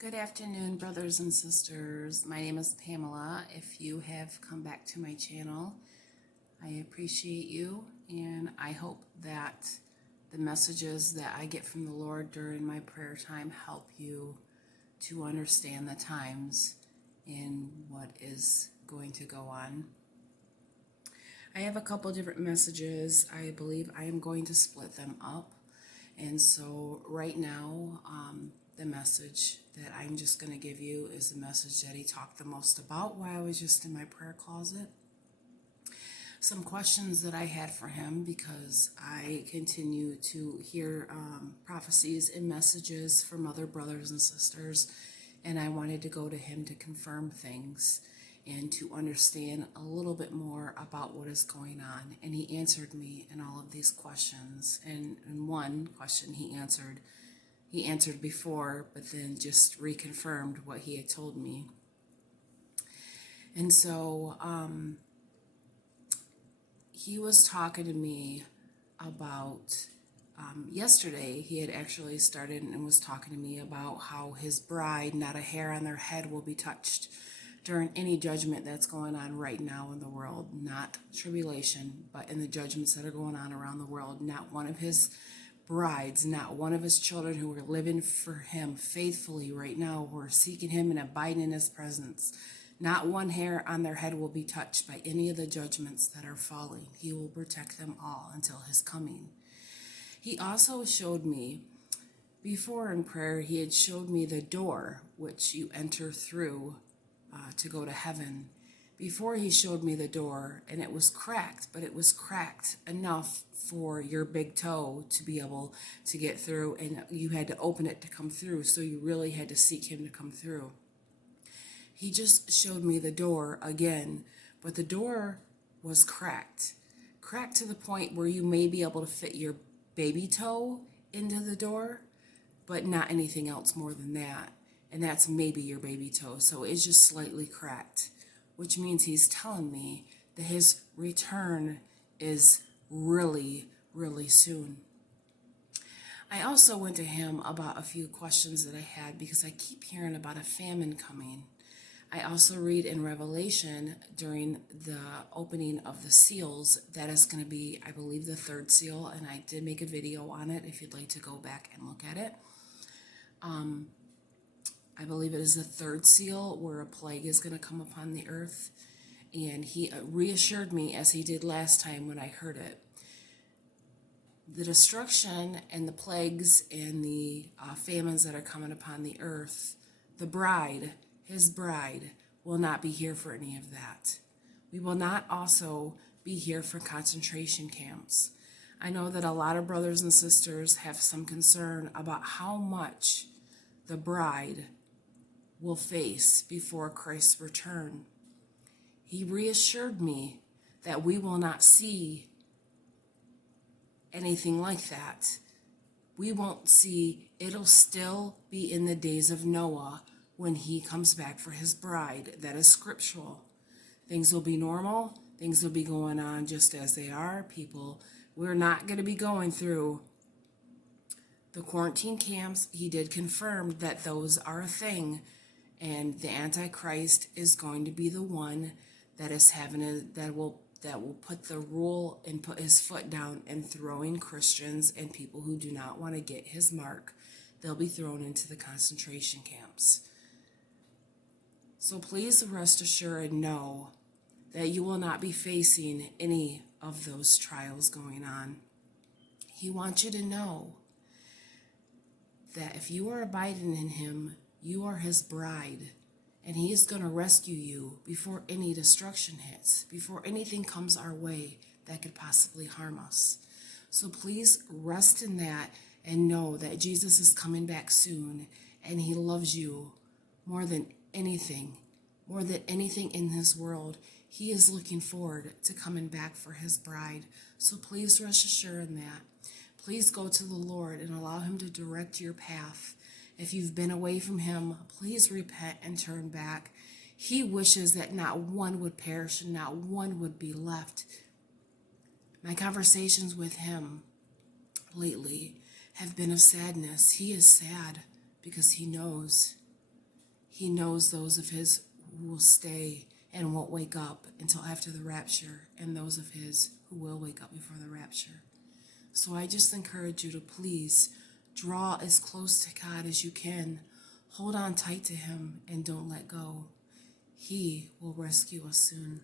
Good afternoon, brothers and sisters. My name is Pamela. If you have come back to my channel, I appreciate you, and I hope that the messages that I get from the Lord during my prayer time help you to understand the times and what is going to go on. I have a couple different messages. I believe I am going to split them up. And so right now, the message that I'm just going to give you is the message that he talked the most about while I was just in my prayer closet. Some questions that I had for him, because I continue to hear prophecies and messages from other brothers and sisters, and I wanted to go to him to confirm things and to understand a little bit more about what is going on. And he answered me in all of these questions. And in one question he answered before, but then just reconfirmed what he had told me. And so he was talking to me about, yesterday he had actually started and was talking to me about how his bride, not a hair on their head will be touched during any judgment that's going on right now in the world. Not tribulation, but in the judgments that are going on around the world. Not one of his brides, not one of his children who are living for him faithfully right now, who are seeking him and abiding in his presence. Not one hair on their head will be touched by any of the judgments that are falling. He will protect them all until his coming. He also showed me, before in prayer, he had showed me the door which you enter through to go to heaven. Before he showed me the door, and it was cracked, but it was cracked enough for your big toe to be able to get through, and you had to open it to come through, so you really had to seek him to come through. He just showed me the door again, but the door was cracked to the point where you may be able to fit your baby toe into the door, but not anything else more than that. And that's maybe your baby toe. So it's just slightly cracked, which means he's telling me that his return is really, really soon. I also went to him about a few questions that I had, because I keep hearing about a famine coming. I also read in Revelation during the opening of the seals, that is going to be, I believe, the third seal, and I did make a video on it if you'd like to go back and look at it. I believe it is the third seal where a plague is going to come upon the earth. And he reassured me, as he did last time when I heard it, the destruction and the plagues and the famines that are coming upon the earth, the bride, his bride, will not be here for any of that. We will not also be here for concentration camps. I know that a lot of brothers and sisters have some concern about how much the bride will face before Christ's return. He reassured me that we will not see anything like that. We won't see, it'll still be in the days of Noah when he comes back for his bride. That is scriptural. Things will be normal. Things will be going on just as they are. We're not going to be going through the quarantine camps. He did confirm that those are a thing. And the Antichrist is going to be the one that is that will put the rule and put his foot down and throwing Christians and people who do not want to get his mark. They'll be thrown into the concentration camps. So please rest assured and know that you will not be facing any of those trials going on. He wants you to know that if you are abiding in him, you are his bride, and he is going to rescue you before any destruction hits, before anything comes our way that could possibly harm us. So please rest in that and know that Jesus is coming back soon, and he loves you more than anything in this world. He is looking forward to coming back for his bride. So please rest assured in that. Please go to the Lord and allow him to direct your path. If you've been away from him, please repent and turn back. He wishes that not one would perish and not one would be left. My conversations with him lately have been of sadness. He is sad because he knows He knows those of his who will stay and won't wake up until after the rapture, and those of his who will wake up before the rapture. So I just encourage you to please draw as close to God as you can. Hold on tight to him and don't let go. He will rescue us soon.